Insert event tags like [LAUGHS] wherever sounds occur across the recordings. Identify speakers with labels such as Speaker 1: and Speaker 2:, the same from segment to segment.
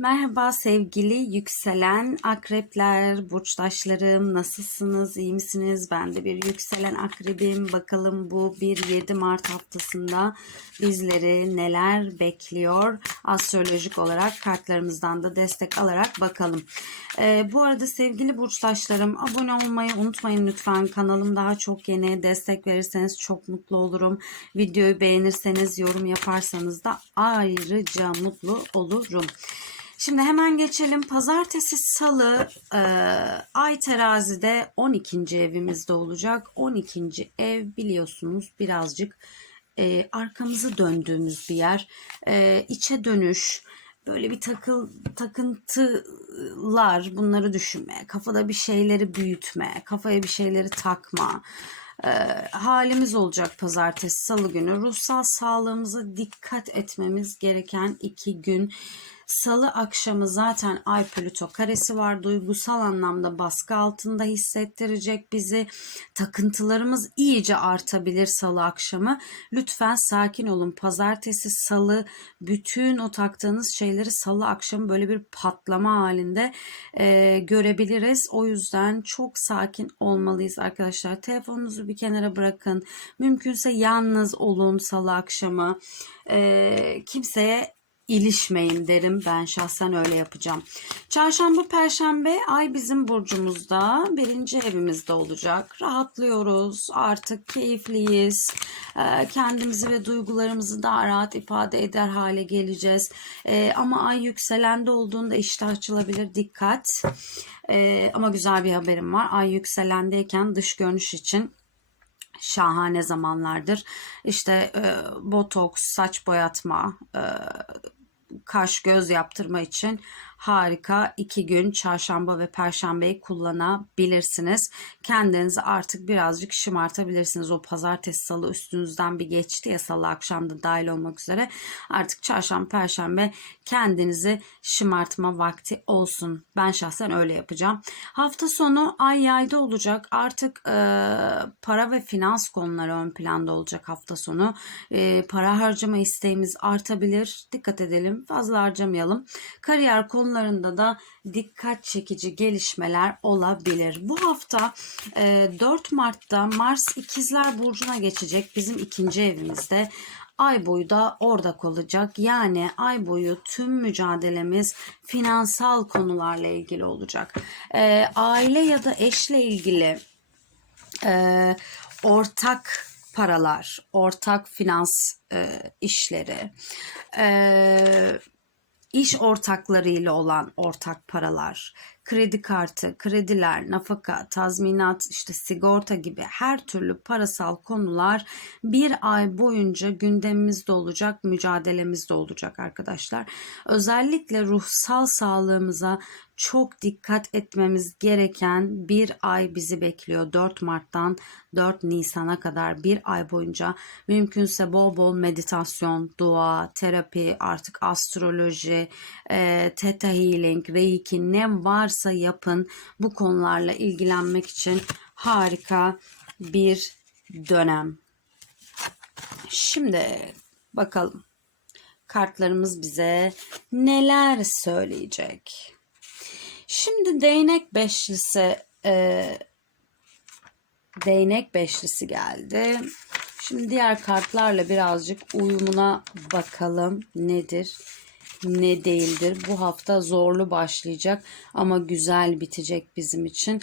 Speaker 1: Merhaba sevgili yükselen akrepler, burçtaşlarım nasılsınız, iyi misiniz? Ben de bir yükselen akrebim. Bakalım bu 1-7 Mart haftasında bizleri neler bekliyor? Astrolojik olarak kartlarımızdan da destek alarak bakalım. Ee, bu arada sevgili burçtaşlarım abone olmayı unutmayın lütfen. Kanalım daha çok yeni destek verirseniz çok mutlu olurum. Videoyu beğenirseniz, yorum yaparsanız da ayrıca mutlu olurum. Şimdi hemen geçelim. Pazartesi, salı, e, ay terazide 12. evimizde olacak. 12. ev biliyorsunuz birazcık e, arkamızı döndüğümüz bir yer. E, içe dönüş, böyle bir takıl takıntılar bunları düşünme, kafada bir şeyleri büyütme, kafaya bir şeyleri takma e, halimiz olacak pazartesi salı günü. Ruhsal sağlığımıza dikkat etmemiz gereken iki gün. Salı akşamı zaten Ay Plüto karesi var. Duygusal anlamda baskı altında hissettirecek bizi. Takıntılarımız iyice artabilir salı akşamı. Lütfen sakin olun. Pazartesi, salı bütün o taktığınız şeyleri salı akşamı böyle bir patlama halinde e, görebiliriz. O yüzden çok sakin olmalıyız arkadaşlar. Telefonunuzu bir kenara bırakın. Mümkünse yalnız olun salı akşamı. E, kimseye ilişmeyin derim. Ben şahsen öyle yapacağım. Çarşamba, perşembe ay bizim burcumuzda birinci evimizde olacak. Rahatlıyoruz. Artık keyifliyiz. Ee, kendimizi ve duygularımızı daha rahat ifade eder hale geleceğiz. Ee, ama ay yükselende olduğunda işte açılabilir. Dikkat. Ee, ama güzel bir haberim var. Ay yükselendeyken dış görünüş için şahane zamanlardır. İşte e, botoks, saç boyatma, e, kaş göz yaptırma için harika iki gün çarşamba ve perşembeyi kullanabilirsiniz. Kendinizi artık birazcık şımartabilirsiniz. O pazartesi salı üstünüzden bir geçti ya salı akşamda dahil olmak üzere. Artık çarşamba perşembe kendinizi şımartma vakti olsun. Ben şahsen öyle yapacağım. Hafta sonu ay yayda olacak. Artık e, para ve finans konuları ön planda olacak hafta sonu. E, para harcama isteğimiz artabilir. Dikkat edelim. Fazla harcamayalım. Kariyer konuları konularında da dikkat çekici gelişmeler olabilir. Bu hafta 4 Mart'ta Mars İkizler Burcu'na geçecek bizim ikinci evimizde. Ay boyu da orada kalacak. Yani ay boyu tüm mücadelemiz finansal konularla ilgili olacak. E, aile ya da eşle ilgili e, ortak paralar, ortak finans e, işleri, e, iş ortaklarıyla olan ortak paralar, kredi kartı, krediler, nafaka, tazminat, işte sigorta gibi her türlü parasal konular bir ay boyunca gündemimizde olacak, mücadelemizde olacak arkadaşlar. Özellikle ruhsal sağlığımıza çok dikkat etmemiz gereken bir ay bizi bekliyor. 4 Mart'tan 4 Nisan'a kadar bir ay boyunca mümkünse bol bol meditasyon, dua, terapi, artık astroloji, e, theta healing, reiki ne varsa yapın. Bu konularla ilgilenmek için harika bir dönem. Şimdi bakalım kartlarımız bize neler söyleyecek. Şimdi değnek beşlisi e, değnek beşlisi geldi. Şimdi diğer kartlarla birazcık uyumuna bakalım nedir ne değildir. Bu hafta zorlu başlayacak ama güzel bitecek bizim için.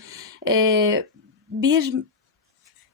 Speaker 1: Ee, bir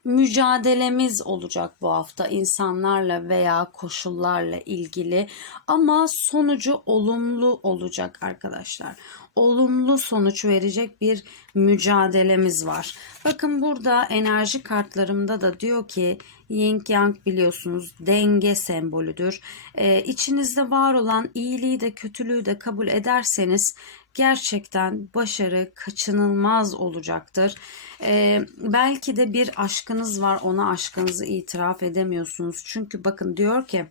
Speaker 1: mücadelemiz olacak bu hafta insanlarla veya koşullarla ilgili ama sonucu olumlu olacak arkadaşlar. Olumlu sonuç verecek bir mücadelemiz var. Bakın burada enerji kartlarımda da diyor ki Yin Yang biliyorsunuz denge sembolüdür. Ee, içinizde var olan iyiliği de kötülüğü de kabul ederseniz gerçekten başarı kaçınılmaz olacaktır. Ee, belki de bir aşkınız var ona aşkınızı itiraf edemiyorsunuz. Çünkü bakın diyor ki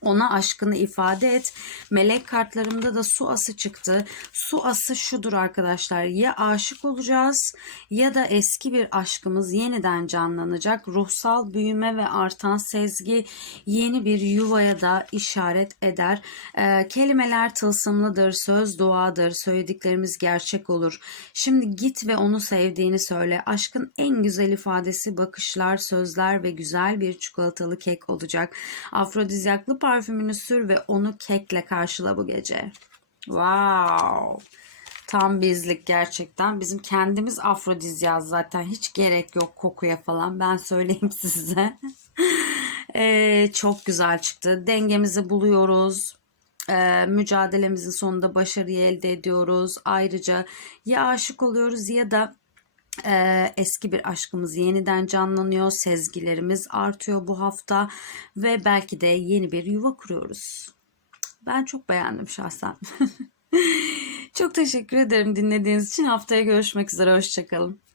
Speaker 1: Ona aşkını ifade et. Melek kartlarımda da su ası çıktı. Su ası şudur arkadaşlar. Ya aşık olacağız ya da eski bir aşkımız yeniden canlanacak. Ruhsal büyüme ve artan sezgi yeni bir yuvaya da işaret eder. Ee, kelimeler tılsımlıdır, söz duadır. Söylediklerimiz gerçek olur. Şimdi git ve onu sevdiğini söyle. Aşkın en güzel ifadesi bakışlar, sözler ve güzel bir çikolatalı kek olacak. Parfümünü sür ve onu kekle karşıla bu gece. Wow. Tam bizlik gerçekten. Bizim kendimiz afrodizyaz zaten. Hiç gerek yok kokuya falan. Ben söyleyeyim [LAUGHS] size. Ee, çok güzel çıktı. Dengemizi buluyoruz. Ee, mücadelemizin sonunda başarıyı elde ediyoruz. Ayrıca ya aşık oluyoruz ya da ee, eski bir aşkımız yeniden canlanıyor, sezgilerimiz artıyor bu hafta ve belki de yeni bir yuva kuruyoruz. Ben çok beğendim şahsen. [LAUGHS] çok teşekkür ederim dinlediğiniz için. Haftaya görüşmek üzere, hoşçakalın.